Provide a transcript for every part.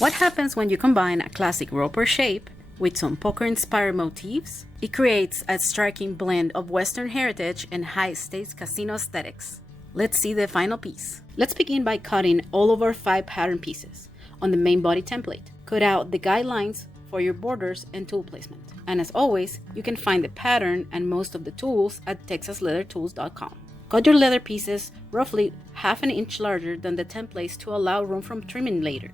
What happens when you combine a classic roper shape with some poker-inspired motifs? It creates a striking blend of Western heritage and high-stakes casino aesthetics. Let's see the final piece. Let's begin by cutting all of our 5 pattern pieces. On the main body template, cut out the guidelines for your borders and tool placement. And as always, you can find the pattern and most of the tools at texasleathertools.com. Cut your leather pieces roughly half an inch larger than the templates to allow room for trimming later.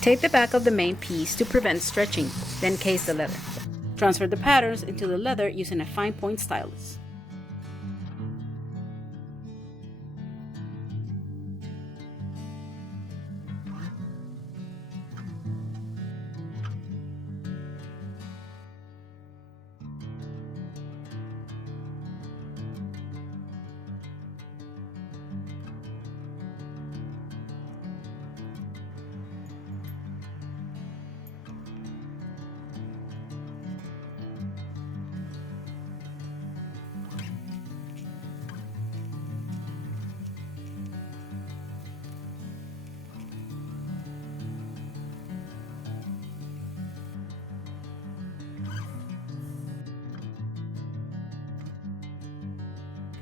Tape the back of the main piece to prevent stretching, then case the leather. Transfer the patterns into the leather using a fine point stylus.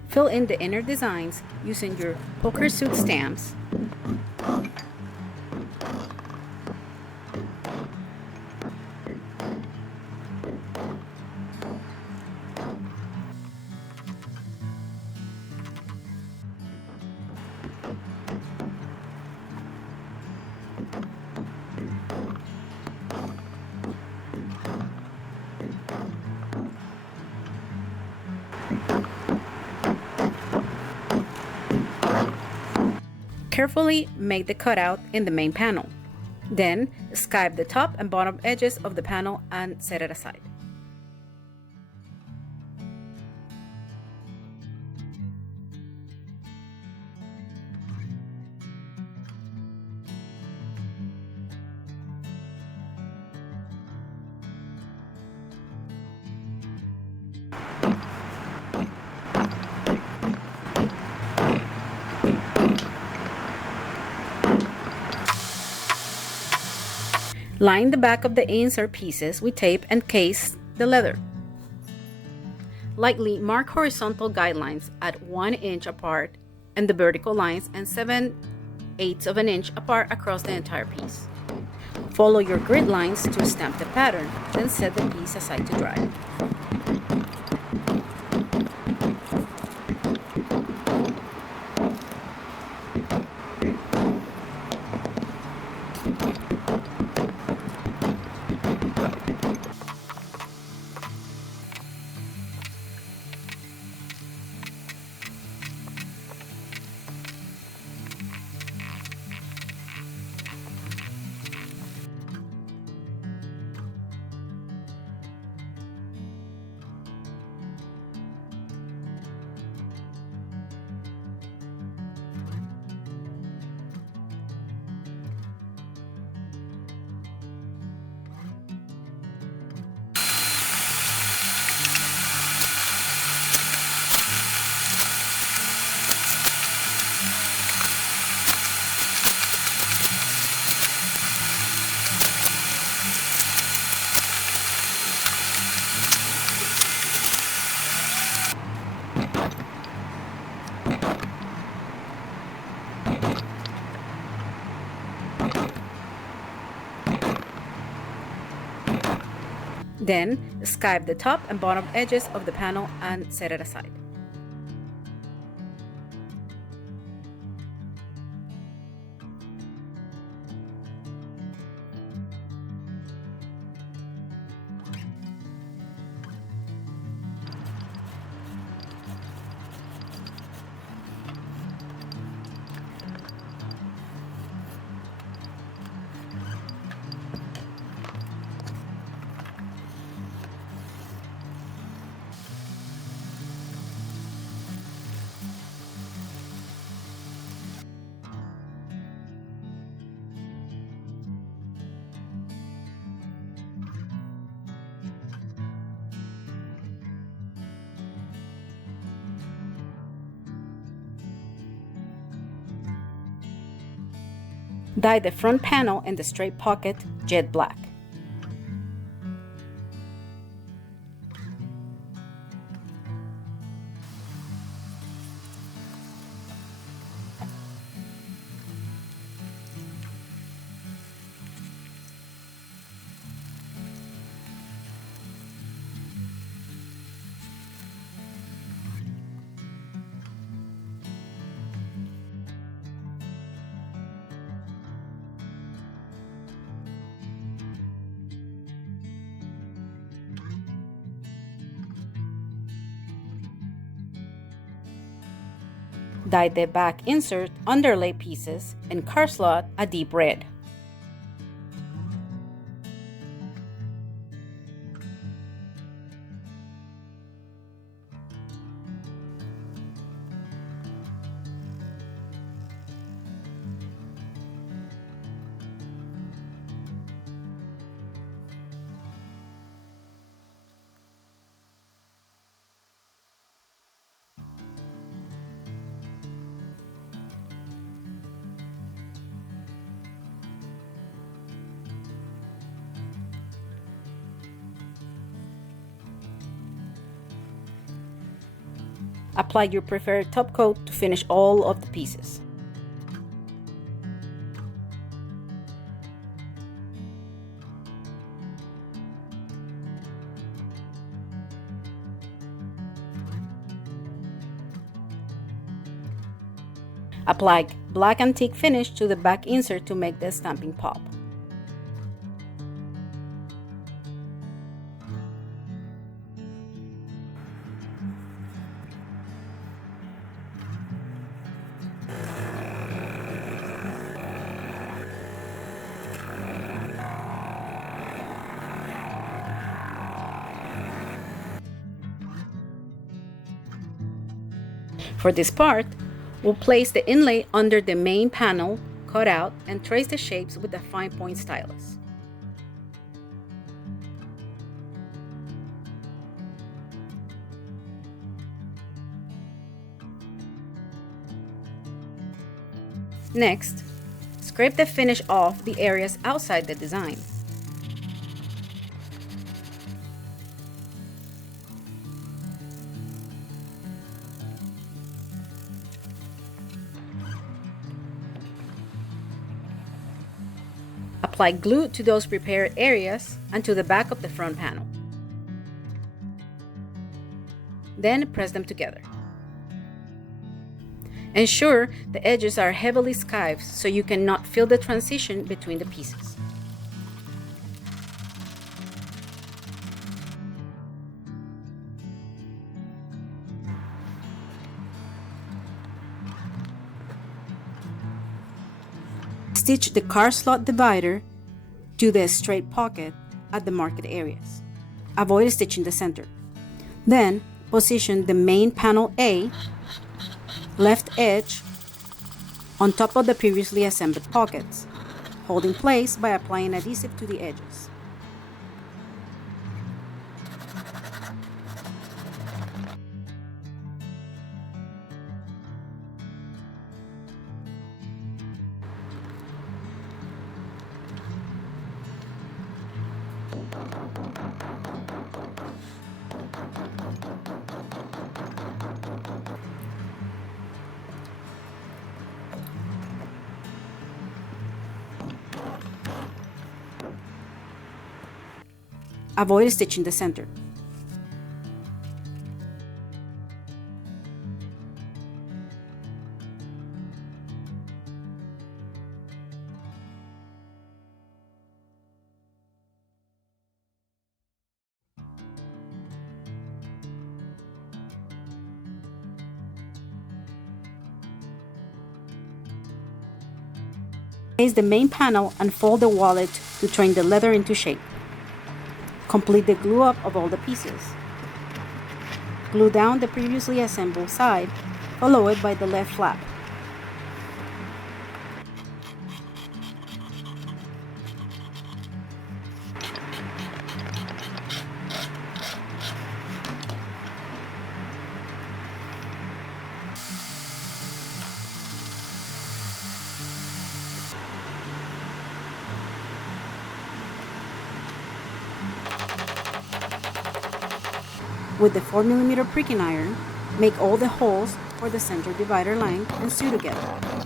Fill in the inner designs using your poker suit stamps. Carefully make the cutout in the main panel. Then, skive the top and bottom edges of the panel and set it aside. Line the back of the insert pieces with tape and case the leather. Lightly mark horizontal guidelines at 1 inch apart and the vertical lines and 7/8 of an inch apart across the entire piece. Follow your grid lines to stamp the pattern, then set the piece aside to dry. Then, skive the top and bottom edges of the panel and set it aside. Dye the front panel and the straight pocket jet black. Dye the back insert, underlay pieces, and car slot a deep red. Apply your preferred top coat to finish all of the pieces. Apply black antique finish to the back insert to make the stamping pop. For this part, we'll place the inlay under the main panel, cut out, and trace the shapes with the fine point stylus. Next, scrape the finish off the areas outside the design. Apply glue to those prepared areas and to the back of the front panel. Then press them together. Ensure the edges are heavily skived so you cannot feel the transition between the pieces. Stitch the car slot divider to the straight pocket at the marked areas. Avoid stitching the center. Then position the main panel A, left edge, on top of the previously assembled pockets, holding place by applying adhesive to the edges. Avoid stitching the center. Place the main panel and fold the wallet to turn the leather into shape. Complete the glue up of all the pieces. Glue down the previously assembled side, followed by the left flap. With the 4mm pricking iron, make all the holes for the center divider line and sew together.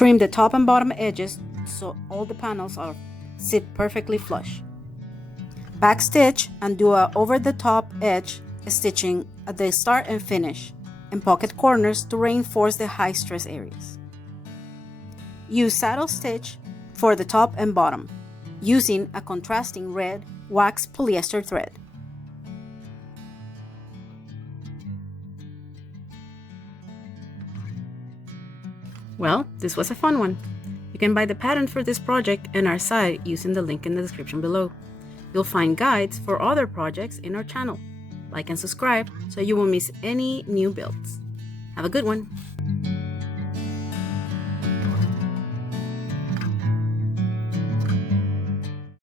Trim the top and bottom edges so all the panels sit perfectly flush. Backstitch and do a over the top edge stitching at the start and finish, and pocket corners to reinforce the high stress areas. Use saddle stitch for the top and bottom, using a contrasting red wax polyester thread. Well, this was a fun one. You can buy the pattern for this project on our site using the link in the description below. You'll find guides for other projects in our channel. Like and subscribe so you won't miss any new builds. Have a good one!